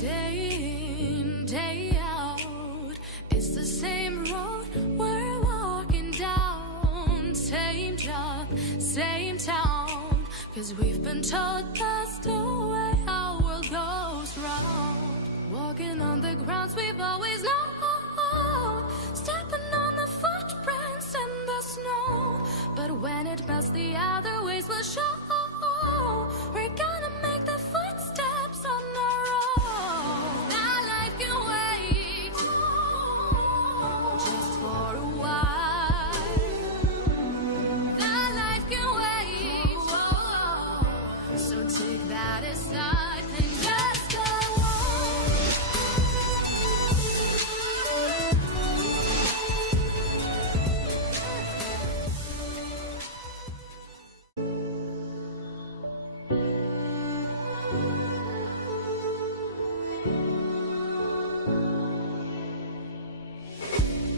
Day in, day out, it's the same road we're walking down. Same job, same town, 'cause we've been told that's the way our world goes round. Walking on the grounds we've always known, stepping on the footprints in the snow. But when it melts, the other ways will show. We're gonna make the footsteps on our own. That life can wait just for a while. That life can wait, so take that aside and just go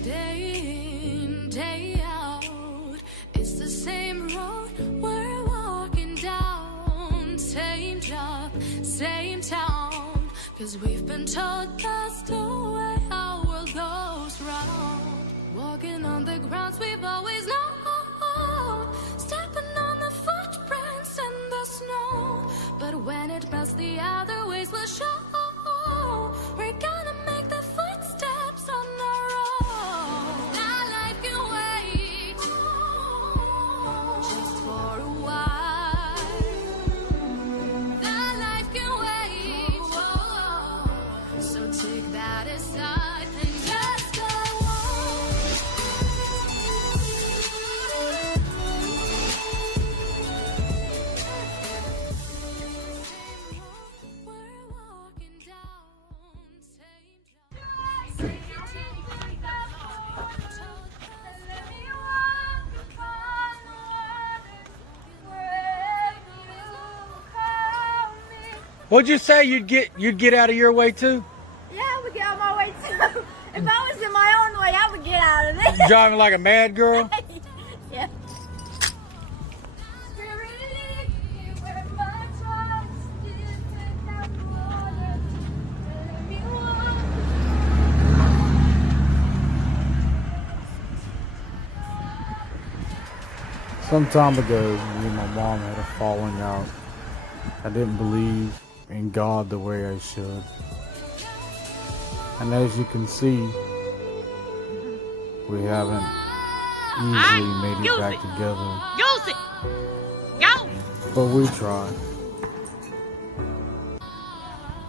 day in, day out, it's the same road we're walking down. Same job, same town, 'cause we've been told that's the way our world goes round. Walking on the grounds we've always known, stepping on the footprints in the snow. But when it melts, the other ways will show. We're gonna make the footsteps on our own. That life can wait just for a while. That life can wait, so take that aside and just go we're walking down. What'd you say you'd get out of your way too? Yeah, I would get out of my way too. If I was in my own way, I would get out of this. Driving like a mad girl? Yeah. Some time ago, me and my mom had a falling out. I didn't believe in God the way I should. And as you can see, we haven't easily made it back together. But we tried.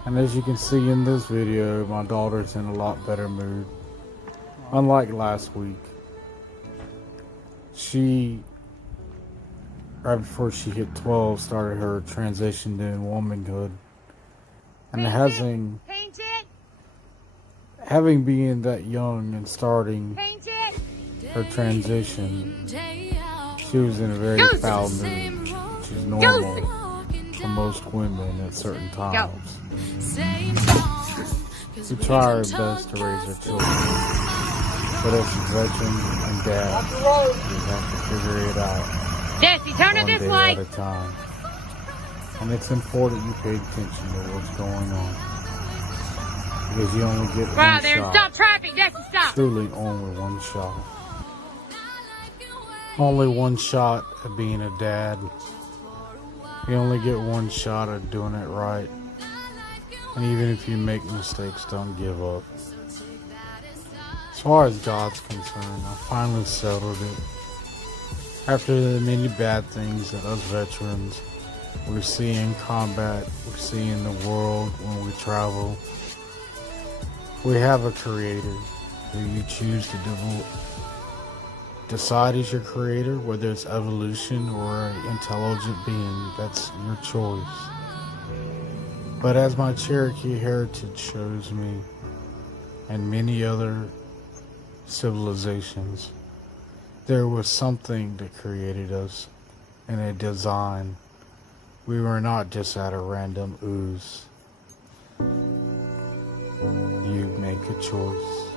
And as you can see in this video, my daughter's in a lot better mood. Unlike last week. She, right before she hit 12, started her transition to womanhood. And having been that young and starting her transition, she was in a very foul mood, which is normal for most women at certain times. We try our best to raise our children, but as a veteran and dad, we have to figure it out. Jesse, turn it this way. At a time. And it's important you pay attention to what's going on. Because you only get one there, shot. stop traffic, Jesse, stop. Truly only one shot. Only one shot at being a dad. You only get one shot at doing it right. And even if you make mistakes, don't give up. As far as God's concerned, I finally settled it. After the many bad things that us veterans we see in combat, we see in the world when we travel, we have a creator who you choose to decide is your creator, whether it's evolution or an intelligent being. That's your choice. But as my Cherokee heritage shows me, and many other civilizations, there was something that created us in a design. We were not just at a random ooze. make a choice.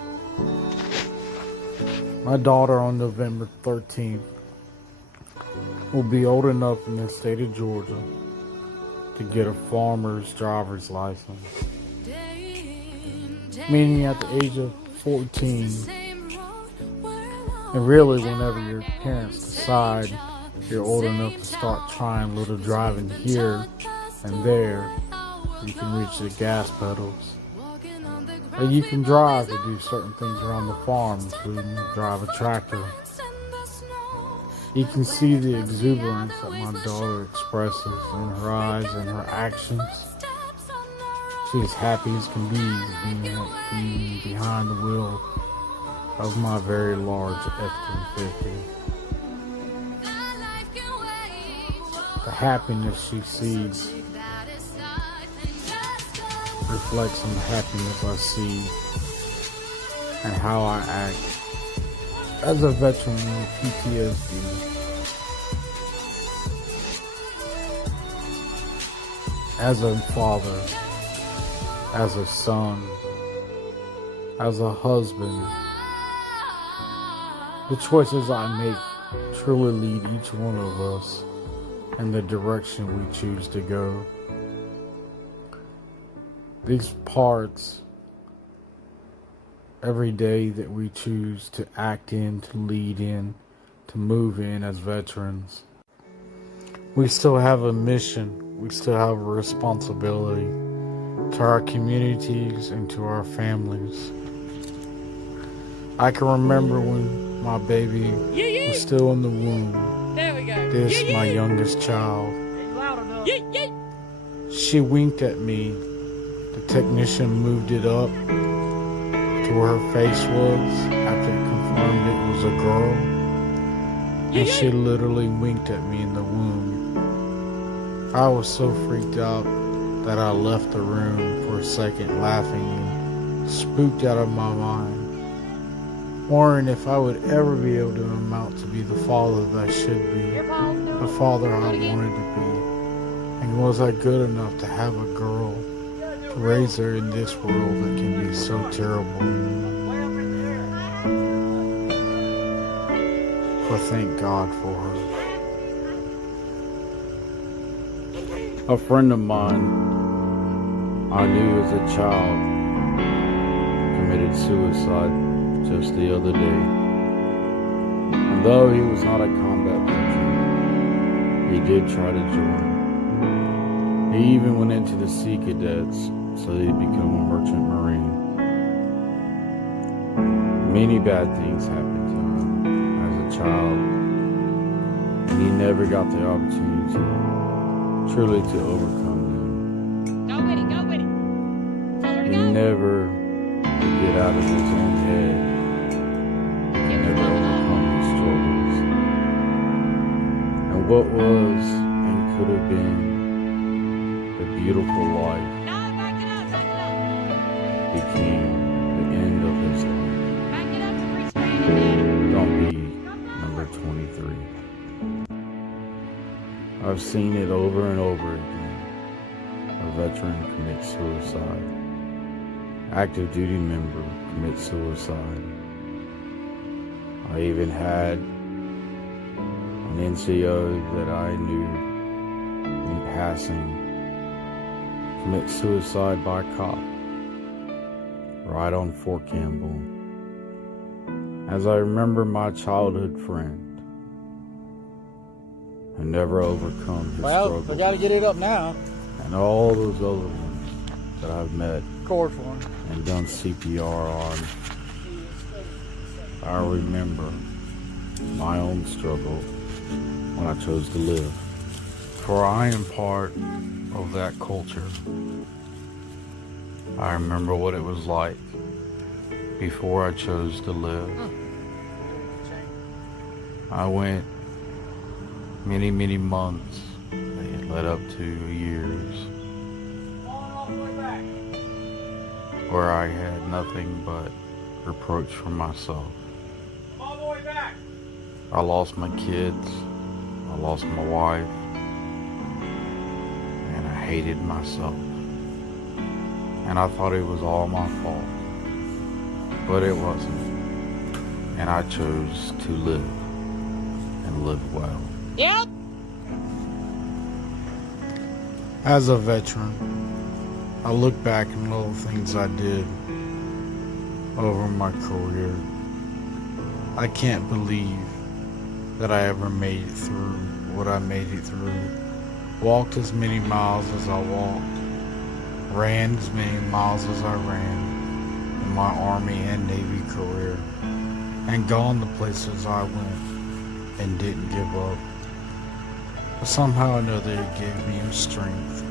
My daughter on November 13th will be old enough in the state of Georgia to get a farmer's driver's license. Meaning at the age of 14, and really whenever your parents decide you're old enough to start trying little driving here and there, you can reach the gas pedals. And you can drive to do certain things around the farm, including drive a tractor. You can see the exuberance that my daughter expresses in her eyes and her actions. She's happy as can be being behind the wheel of my very large F-350. The happiness she sees reflects on the happiness I see and how I act. As a veteran with PTSD, as a father, as a son, as a husband, the choices I make truly lead each one of us in the direction we choose to go. These parts, every day that we choose to act in, to lead in, to move in as veterans, we still have a mission, we still have a responsibility to our communities and to our families. I can remember when my baby was still in the womb. There we go. This, my youngest child. She winked at me. The technician moved it up to where her face was after it confirmed it was a girl. And she literally winked at me in the womb. I was so freaked out that I left the room for a second, laughing and spooked out of my mind, wondering if I would ever be able to amount to be the father that I should be, the father I wanted to be, and was I good enough to have a girl, to raise her in this world that can be so terrible. But thank God for her. A friend of mine I knew as a child committed suicide just the other day. And though he was not a combat veteran, he did try to join. He even went into the Sea Cadets so he'd become a merchant marine. Many bad things happened to him as a child, and he never got the opportunity truly to overcome them. Go with it, go with it. Tell her to He go. never could get out of his own head. He never overcome his struggles. And what was and could have been the beautiful life No, back it up, back it became the end of his life. up. Back it up and restrain it. Don't be number 23. I've seen it over and over again. A veteran commit suicide. Active duty member commit suicide. I even had an NCO that I knew in passing commit suicide by a cop right on Fort Campbell. As I remember my childhood friend who never overcome his Well, struggles, we got to get it up now. and all those other ones that I've met Of course, one. and done CPR on. I remember my own struggle when I chose to live. For I am part of that culture. I remember what it was like before I chose to live. I went many, many months that led up to years where I had nothing but reproach for myself. I lost my kids, I lost my wife, and I hated myself. And I thought it was all my fault. but it wasn't. And I chose to live and live well. Yep. As a veteran, I look back and little things I did over my career. I can't believe that I ever made it through what I made it through. Walked as many miles as I walked. Ran as many miles as I ran in my Army and Navy career. And gone the places I went and didn't give up. But somehow or another it gave me a strength.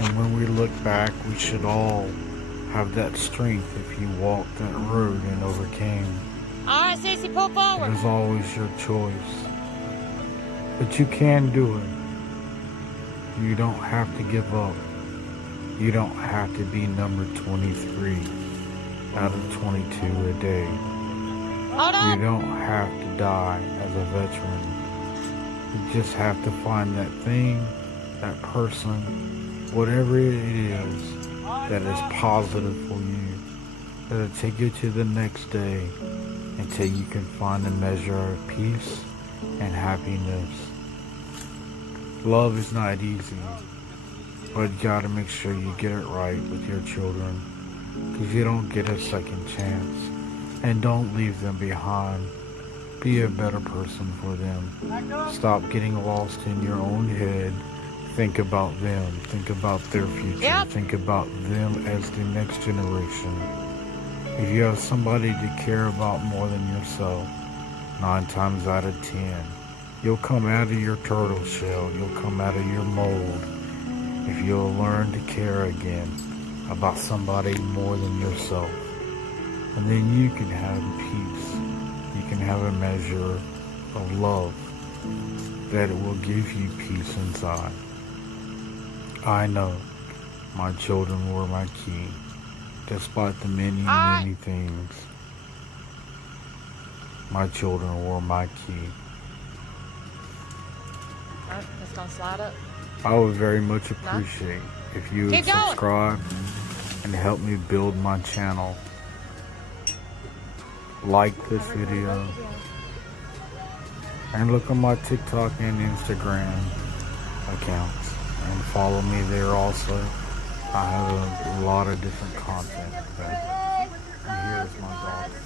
And when we look back, we should all have that strength if you walked that road and overcame. Alright, Sissy, pull forward. It is always your choice. But you can do it. You don't have to give up. You don't have to be number 23 out of 22 a day. Hold on. You don't have to die as a veteran. You just have to find that thing, that person, whatever it is that is positive for you, that'll take you to the next day until you can find a measure of peace and happiness. Love is not easy, but you gotta make sure you get it right with your children, because you don't get a second chance. And don't leave them behind. Be a better person for them. Stop getting lost in your own head. Think about them. Think about their future. Yep. Think about them as the next generation. If you have somebody to care about more than yourself, 9 times out of 10, you'll come out of your turtle shell. You'll come out of your mold. If you'll learn to care again about somebody more than yourself. And then you can have peace. You can have a measure of love that it will give you peace inside. I know my children were my key, despite the many, many things. My children were my key. Alright, it's gonna slide up. I would very much appreciate if you would Keep going. subscribe and help me build my channel. Like this video and look on my TikTok and Instagram accounts and follow me there also. I have a lot of different content there. And here's my daughter.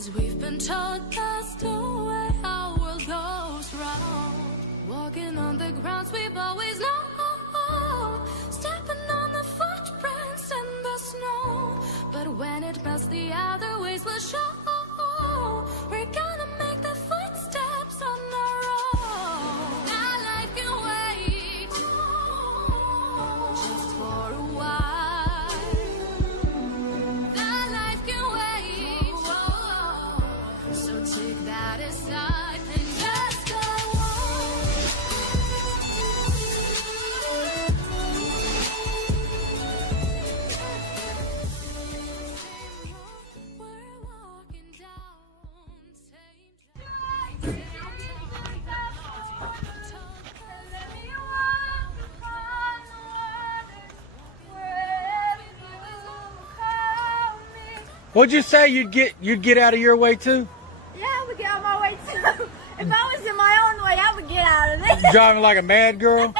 'Cause we've been told that's the way our world goes round. Walking on the grounds we've always known, stepping on the footprints in the snow. But when it melts, the other ways will show. We're gonna make the footsteps on our own. That life can wait just for a while. That life can wait. So take that aside and just go on. We're walking down same What'd you say you'd get out of your way too? Yeah, I would get out of my way too. If I was in my own way, I would get out of this. Driving like a mad girl?